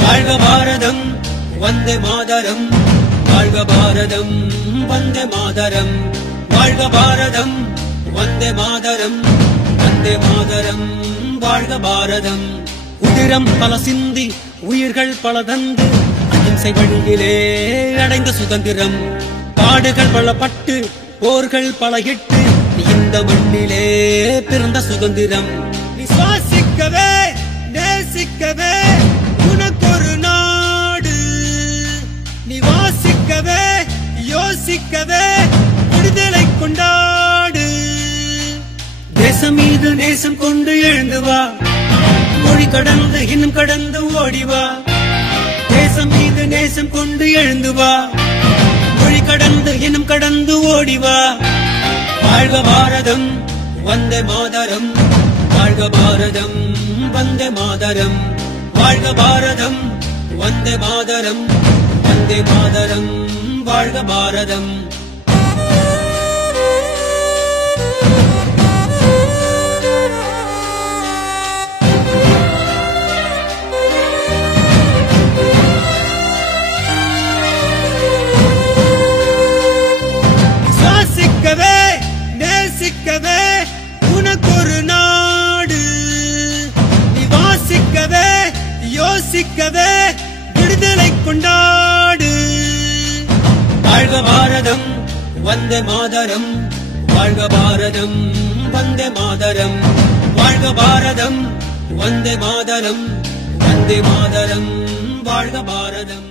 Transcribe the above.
வாழ்க பாரதம் வந்தே மாதரம் வாழ்க பாரதம் வந்தே மாதரம் வாழ்க பாரதம் வந்தே மாதரம் வந்தே மாதரம் வாழ்க பாரதம் உதிரம் பல சிந்தி உயிர்கள் பல தந்து அகிம்சை வழியிலே அடைந்த சுதந்திரம் பாடுகள் பல பட்டு போர்கள் பல இட்டு இந்த மண்ணிலே பிறந்த சுதந்திரம் நீ சுவாசிக்கவே நேசிக்கவே உனக்கொரு நாடு நீ வாசிக்கவே யோசிக்கவே விடுதலை கொண்டாடு தேசம் மீது நேசம் கொண்டு எழுந்து வா மொழி கடந்து இன்னும் கடந்து ஓடிவா தேசம் மீது நேசம் கொண்டு எழுந்து வா மொழி கடந்து இன்னும் கடந்து ஓடிவா வாழ்க பாரதம் வந்தே மாதரம் வாழ்க பாரதம் வந்தே மாதரம் வாழ்க பாரதம் வந்தே மாதரம் வந்தே மாதரம் வாழ்க பாரதம் சுவாசிக்கவே நேசிக்கவே உனக்கொரு நாடு நீ வாசிக்கவே யோசிக்கவே விடுதலை கொண்டாடு வாழ்க பாரதம் வந்தே மாதரம் வாழ்க பாரதம் வந்தே மாதரம் வாழ்க பாரதம் வந்தே மாதரம் வந்தே மாதரம் வாழ்க பாரதம்